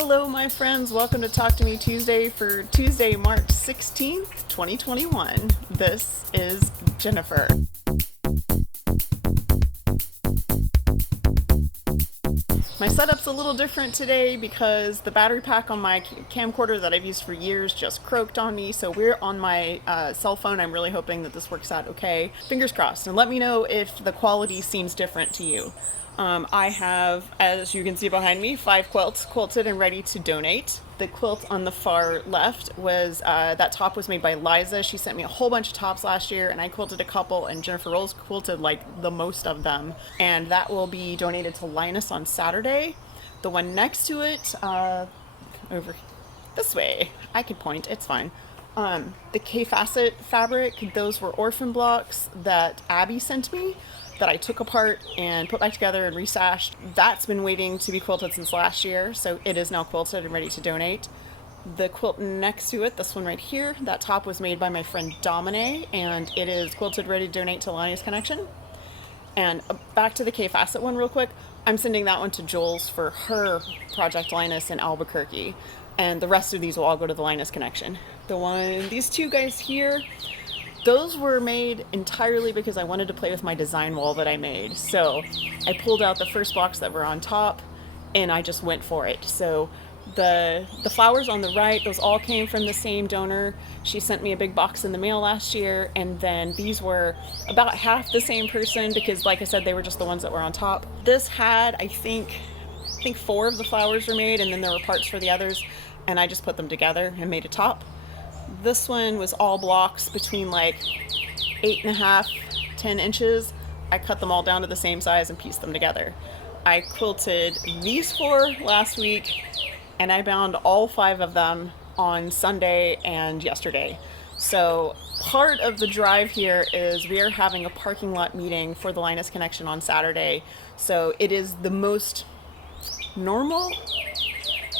Hello, my friends. Welcome to Talk to Me Tuesday for Tuesday, March 16th, 2021. This is Jennifer. My setup's a little different today because the battery pack on my camcorder that I've used for years just croaked on me. So we're on my cell phone. I'm really hoping that this works out okay. Fingers crossed. And let me know if the quality seems different to you. I have, as you can see behind me, 5 quilts quilted and ready to donate. The quilt on the far left was, that top was made by Liza. She sent me a whole bunch of tops last year and I quilted a couple, and Jennifer Rolls quilted like the most of them. And that will be donated to Linus on Saturday. The one next to it, over this way, I could point, it's fine. The K-Facet fabric, those were orphan blocks that Abby sent me that I took apart and put back together and resashed. That's been waiting to be quilted since last year, so it is now quilted and ready to donate. The quilt next to it, this one right here, that top was made by my friend Domine, and it is quilted ready to donate to Lonnie's Connection. And back to the K-Facet one real quick, I'm sending that one to Jules for her Project Linus in Albuquerque, and the rest of these will all go to the Linus Connection. These two guys here, those were made entirely because I wanted to play with my design wall that I made. So I pulled out the first box that were on top and I just went for it. So the flowers on the right, those all came from the same donor. She sent me a big box in the mail last year, and then these were about half the same person because, like I said, they were just the ones that were on top. This had, I think 4 of the flowers were made, and then there were parts for the others, and I just put them together and made a top. This one was all blocks between like 8.5, 10 inches. I cut them all down to the same size and pieced them together. I quilted these 4 last week, and I bound all 5 of them on Sunday and yesterday. So part of the drive here is we are having a parking lot meeting for the Linus Connection on Saturday. So it is the most normal,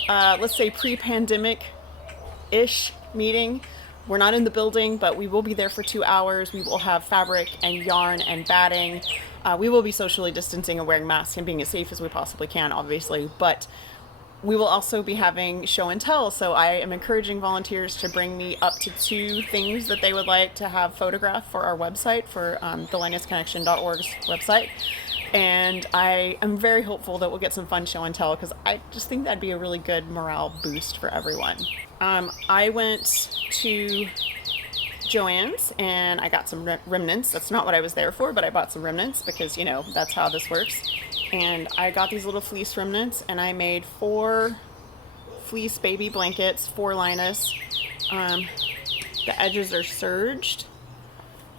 let's say pre-pandemic-ish meeting. We're not in the building, but we will be there for 2 hours. We will have fabric and yarn and batting. We will be socially distancing and wearing masks and being as safe as we possibly can, obviously, but we will also be having show and tell. So I am encouraging volunteers to bring me up to 2 things that they would like to have photographed for our website, for the linusconnection.org's website. And I am very hopeful that we'll get some fun show and tell, because I just think that'd be a really good morale boost for everyone. I went to Joann's and I got some remnants. That's not what I was there for, but I bought some remnants because, you know, that's how this works. And I got these little fleece remnants and I made 4 fleece baby blankets for Linus. The edges are serged,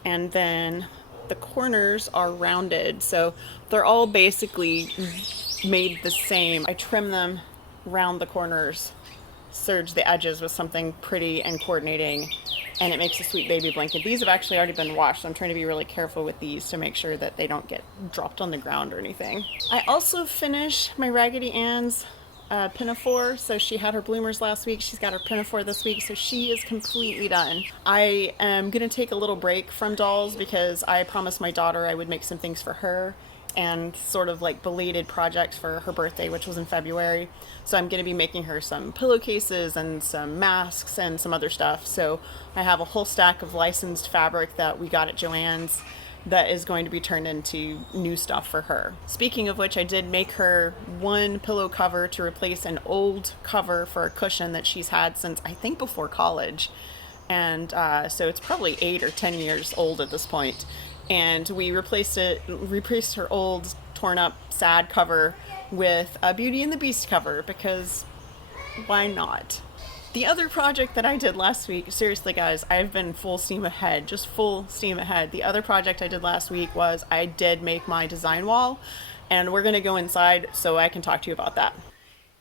and then the corners are rounded, so they're all basically made the same. I trim them round the corners, serge the edges with something pretty and coordinating, and it makes a sweet baby blanket. These have actually already been washed, so I'm trying to be really careful with these to make sure that they don't get dropped on the ground or anything. I also finished my Raggedy Ann's pinafore. So she had her bloomers last week, she's got her pinafore this week, so she is completely done. I am gonna take a little break from dolls because I promised my daughter I would make some things for her and sort of like belated projects for her birthday, which was in February. So I'm going to be making her some pillowcases and some masks and some other stuff. So I have a whole stack of licensed fabric that we got at Joann's that is going to be turned into new stuff for her. Speaking of which, I did make her one pillow cover to replace an old cover for a cushion that she's had since I think before college. And so it's probably 8 or 10 years old at this point. And we replaced her old torn up sad cover with a Beauty and the Beast cover, because why not? The other project that I did last week, seriously guys, I've been full steam ahead, just full steam ahead. The other project I did last week was I did make my design wall, and we're gonna go inside so I can talk to you about that.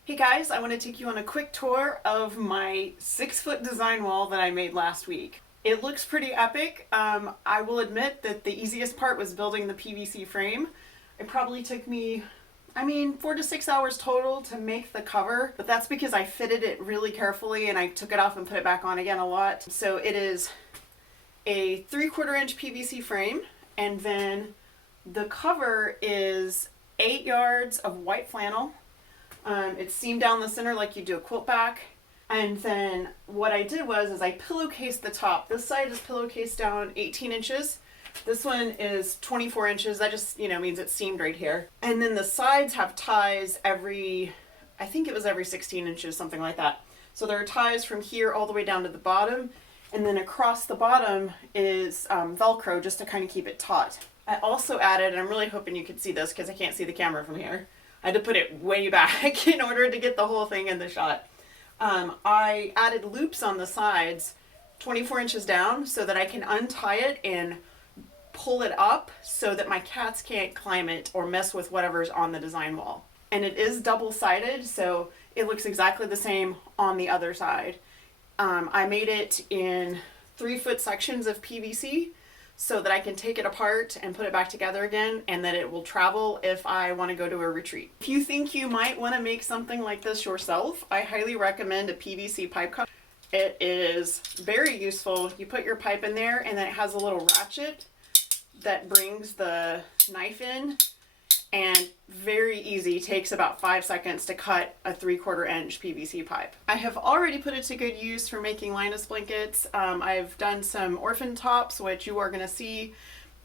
Hey guys, I want to take you on a quick tour of my 6-foot design wall that I made last week. It looks pretty epic. I will admit that the easiest part was building the PVC frame. It probably took me, 4 to 6 hours total to make the cover, but that's because I fitted it really carefully and I took it off and put it back on again a lot. So it is a 3/4 inch PVC frame, and then the cover is 8 yards of white flannel, It's seamed down the center like you do a quilt back. And then what I did was I pillowcased the top. This side is pillowcased down 18 inches. This one is 24 inches. That just, means it's seamed right here. And then the sides have ties I think it was every 16 inches, something like that. So there are ties from here all the way down to the bottom. And then across the bottom is Velcro just to kind of keep it taut. I also added, and I'm really hoping you can see this because I can't see the camera from here. I had to put it way back in order to get the whole thing in the shot. I added loops on the sides 24 inches down so that I can untie it and pull it up so that my cats can't climb it or mess with whatever's on the design wall. And it is double-sided, so it looks exactly the same on the other side. I made it in 3-foot sections of PVC so that I can take it apart and put it back together again, and that it will travel if I want to go to a retreat. If you think you might want to make something like this yourself, I highly recommend a PVC pipe cutter. It is very useful. You put your pipe in there, and then it has a little ratchet that brings the knife in, and very easy, takes about 5 seconds to cut a 3/4 inch PVC pipe. I have already put it to good use for making Linus blankets. I've done some orphan tops, which you are going to see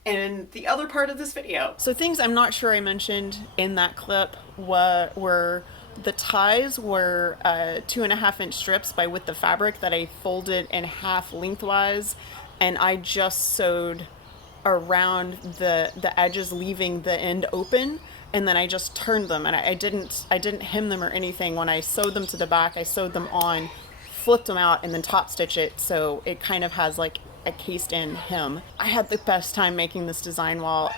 in the other part of this video. So things I'm not sure I mentioned in that clip were the ties were 2.5 inch strips by width of fabric that I folded in half lengthwise, and I just sewed around the edges, leaving the end open, and then I just turned them, and I didn't hem them or anything. When I sewed them to the back, I sewed them on, flipped them out, and then top stitch it so it kind of has like a cased in hem. I had the best time making this design wall.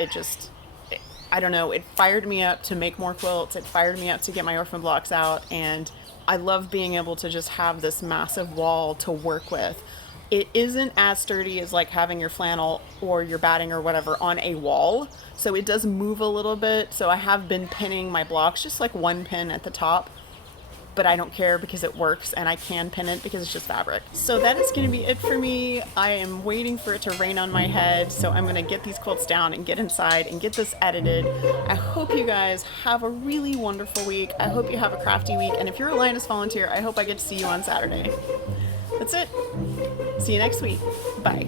I don't know, it fired me up to make more quilts. It fired me up to get my orphan blocks out, and I love being able to just have this massive wall to work with. It isn't as sturdy as like having your flannel or your batting or whatever on a wall, so it does move a little bit. So I have been pinning my blocks, just like one pin at the top, but I don't care because it works, and I can pin it because it's just fabric. So that is going to be it for me. I am waiting for it to rain on my head, so I'm going to get these quilts down and get inside and get this edited. I hope you guys have a really wonderful week. I hope you have a crafty week, and if you're a Linus volunteer, I hope I get to see you on Saturday. That's it. See you next week. Bye.